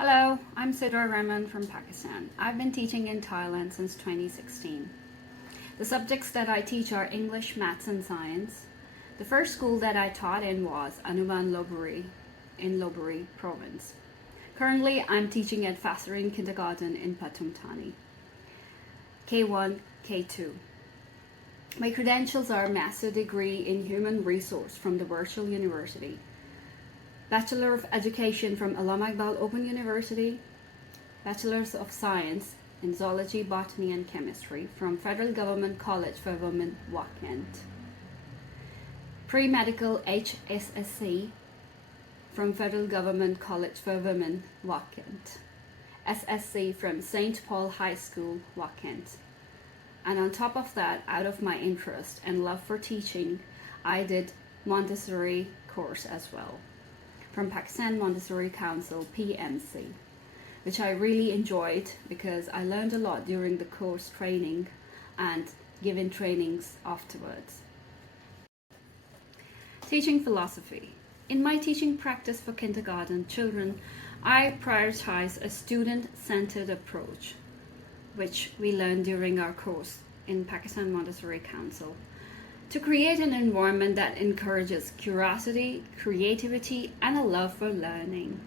Hello, I'm Sidra Rahman from Pakistan. I've been teaching in Thailand since 2016. The subjects that I teach are English, Maths, and Science. The first school that I taught in was Anuman Loburi in Loburi province. Currently, I'm teaching at Fasarin Kindergarten in Pathum Thani. K1, K2. My credentials are Master Degree in Human Resource from the Virtual University, Bachelor of Education from Allama Iqbal Open University, Bachelors of Science in Zoology, Botany and Chemistry from Federal Government College for Women, Wakent. Pre-Medical HSSC from Federal Government College for Women, Wakent. SSC from St. Paul High School, Wakent. And on top of that, out of my interest and love for teaching, I did Montessori course as well from Pakistan Montessori Council, PMC, which I really enjoyed because I learned a lot during the course training and given trainings afterwards. Teaching philosophy. In my teaching practice for kindergarten children, I prioritize a student-centered approach, which we learned during our course in Pakistan Montessori Council, to create an environment that encourages curiosity, creativity, and a love for learning.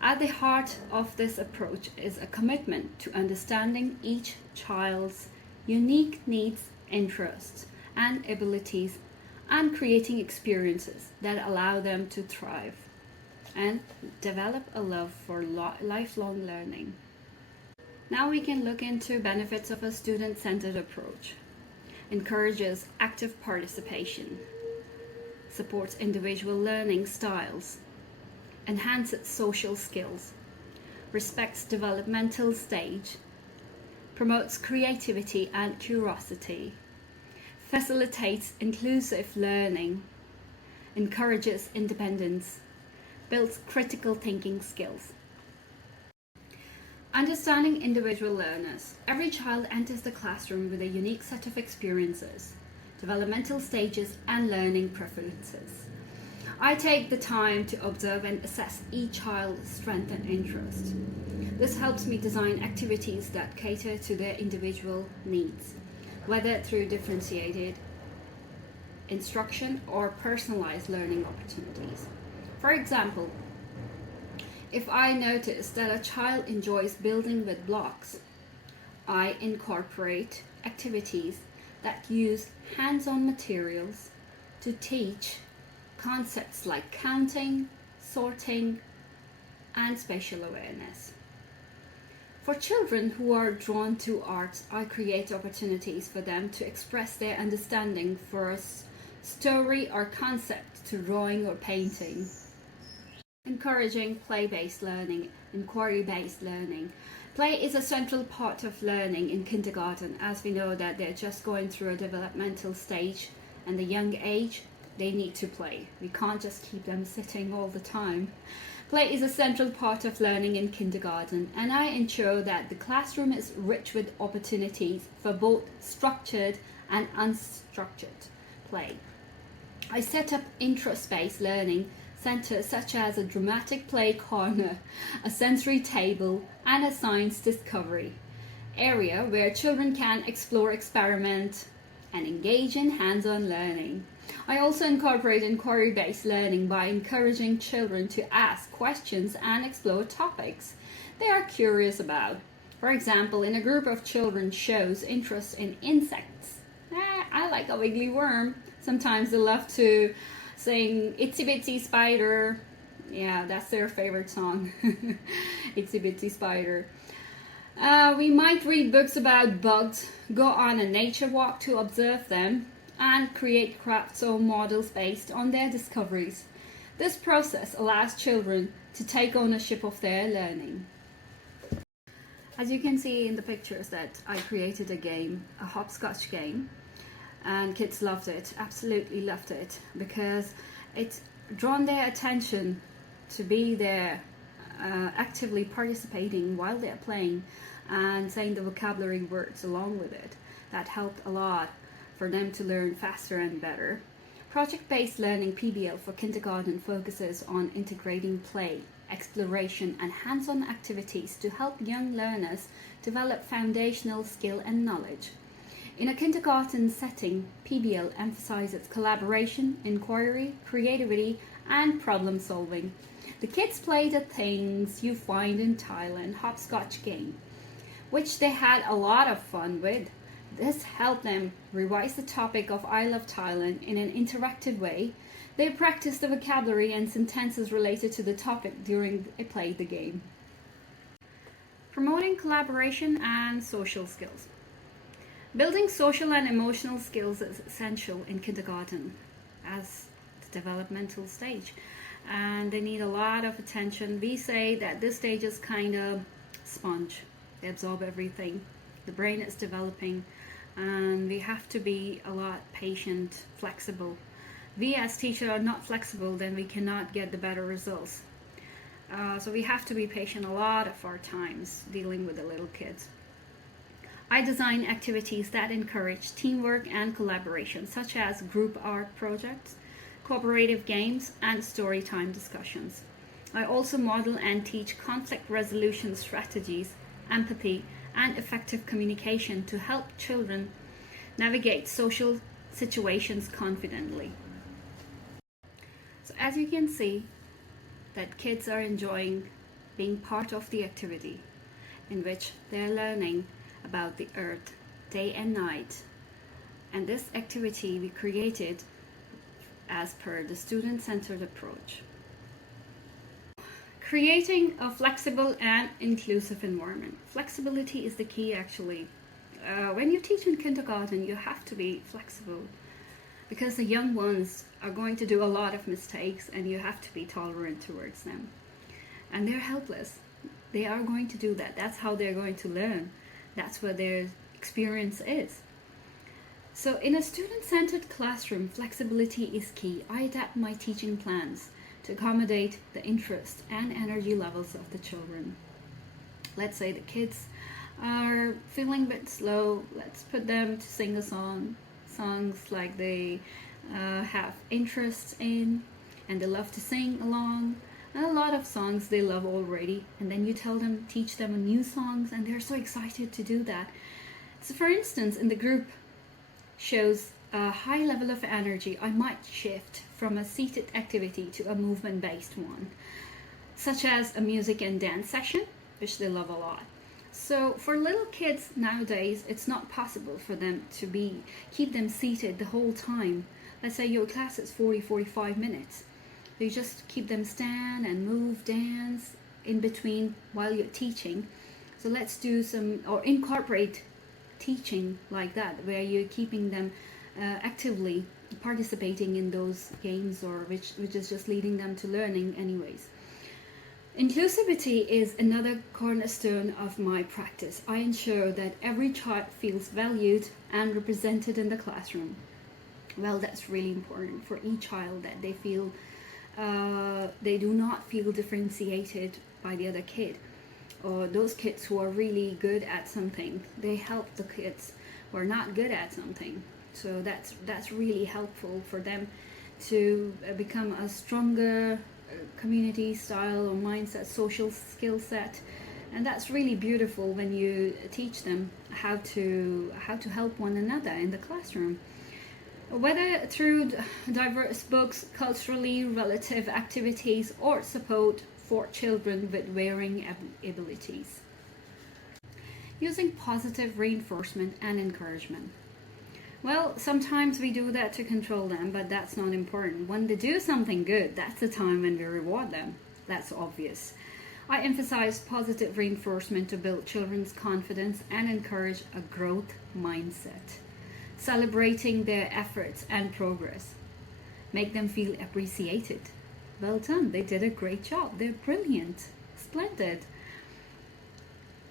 At the heart of this approach is a commitment to understanding each child's unique needs, interests, and abilities, and creating experiences that allow them to thrive and develop a love for lifelong learning. Now we can look into benefits of a student-centered approach. Encourages active participation, supports individual learning styles, enhances social skills, respects developmental stage, promotes creativity and curiosity, facilitates inclusive learning, encourages independence, builds critical thinking skills. Understanding individual learners. Every child enters the classroom with a unique set of experiences, developmental stages, and learning preferences. I take the time to observe and assess each child's strength and interest. This helps me design activities that cater to their individual needs, whether through differentiated instruction or personalized learning opportunities. For example, if I notice that a child enjoys building with blocks, I incorporate activities that use hands-on materials to teach concepts like counting, sorting, and spatial awareness. For children who are drawn to arts, I create opportunities for them to express their understanding for a story or concept to drawing or painting. Encouraging play-based learning, inquiry-based learning. Play is a central part of learning in kindergarten, as we know that they're just going through a developmental stage and the young age, they need to play. We can't just keep them sitting all the time. Play is a central part of learning in kindergarten, and I ensure that the classroom is rich with opportunities for both structured and unstructured play. I set up interest-based learning centers such as a dramatic play corner, a sensory table, and a science discovery area where children can explore, experiment, and engage in hands-on learning. I also incorporate inquiry-based learning by encouraging children to ask questions and explore topics they are curious about. For example, in a group of children shows interest in insects. I like a wiggly worm. Sometimes they love to sing Itsy Bitsy Spider. Yeah, that's their favorite song. Itsy Bitsy Spider. We might read books about bugs, go on a nature walk to observe them, and create crafts or models based on their discoveries. This process allows children to take ownership of their learning. As you can see in the pictures that I created a game, a hopscotch game, and kids loved it, absolutely loved it, because it's drawn their attention to be there, actively participating while they're playing and saying the vocabulary words along with it. That helped a lot for them to learn faster and better. Project-based learning PBL for kindergarten focuses on integrating play exploration, and hands-on activities to help young learners develop foundational skill and knowledge. In a kindergarten setting, PBL emphasizes collaboration, inquiry, creativity, and problem solving. The kids play the things you find in Thailand hopscotch game, which they had a lot of fun with. This helped them revise the topic of I Love Thailand in an interactive way. They practiced the vocabulary and sentences related to the topic during they played the game. Promoting collaboration and social skills. Building social and emotional skills is essential in kindergarten as the developmental stage, and they need a lot of attention. We say that this stage is kind of sponge. They absorb everything. The brain is developing, and we have to be a lot patient, flexible. We as teachers are not flexible, then we cannot get the better results. So we have to be patient a lot of our times dealing with the little kids. I design activities that encourage teamwork and collaboration, such as group art projects, cooperative games, and story time discussions. I also model and teach conflict resolution strategies, empathy, and effective communication to help children navigate social situations confidently. So as you can see, that kids are enjoying being part of the activity in which they're learning about the earth day and night. And this activity we created as per the student-centered approach. Creating a flexible and inclusive environment. Flexibility is the key actually. When you teach in kindergarten, you have to be flexible because the young ones are going to do a lot of mistakes and you have to be tolerant towards them. And they're helpless. They are going to do that. That's how they're going to learn. That's what their experience is. So in a student-centered classroom, flexibility is key. I adapt my teaching plans to accommodate the interest and energy levels of the children. Let's say the kids are feeling a bit slow. Let's put them to sing a songs like they have interest in and they love to sing along. And a lot of songs they love already, and then you teach them new songs, and they're so excited to do that. So for instance, in the group shows a high level of energy, I might shift from a seated activity to a movement-based one, such as a music and dance session, which they love a lot. So for little kids nowadays, it's not possible for them to keep them seated the whole time. Let's say your class is 40-45 minutes. You just keep them stand and move, dance in between while you're teaching. So let's do some, or incorporate teaching like that, where you're keeping them actively participating in those games, or which is just leading them to learning anyways. Inclusivity is another cornerstone of my practice. I ensure that every child feels valued and represented in the classroom. Well, that's really important for each child, that they feel they do not feel differentiated by the other kid, or those kids who are really good at something, they help the kids who are not good at something. So that's really helpful for them to become a stronger community style or mindset, social skill set. And that's really beautiful when you teach them how to help one another in the classroom. Whether through diverse books, culturally relative activities, or support for children with varying abilities. Using positive reinforcement and encouragement. Well, sometimes we do that to control them, but that's not important. When they do something good, that's the time when we reward them. That's obvious. I emphasize positive reinforcement to build children's confidence and encourage a growth mindset. Celebrating their efforts and progress. Make them feel appreciated. Well done, they did a great job. They're brilliant, splendid.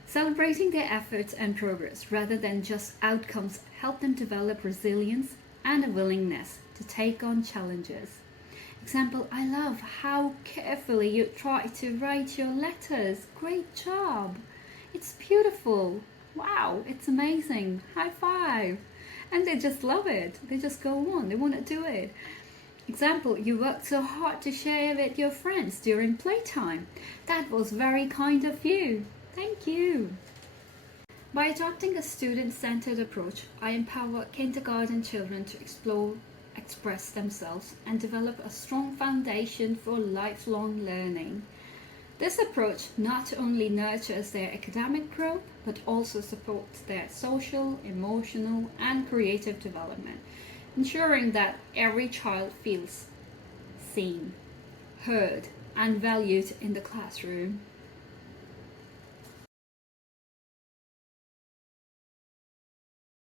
Celebrating their efforts and progress rather than just outcomes help them develop resilience and a willingness to take on challenges. Example, I love how carefully you try to write your letters. Great job. It's beautiful. Wow, it's amazing. High five. And they just love it. They just go on. They want to do it. Example, you worked so hard to share with your friends during playtime. That was very kind of you. Thank you. By adopting a student-centered approach, I empower kindergarten children to explore, express themselves, and develop a strong foundation for lifelong learning. This approach not only nurtures their academic growth, but also supports their social, emotional, and creative development, ensuring that every child feels seen, heard, and valued in the classroom.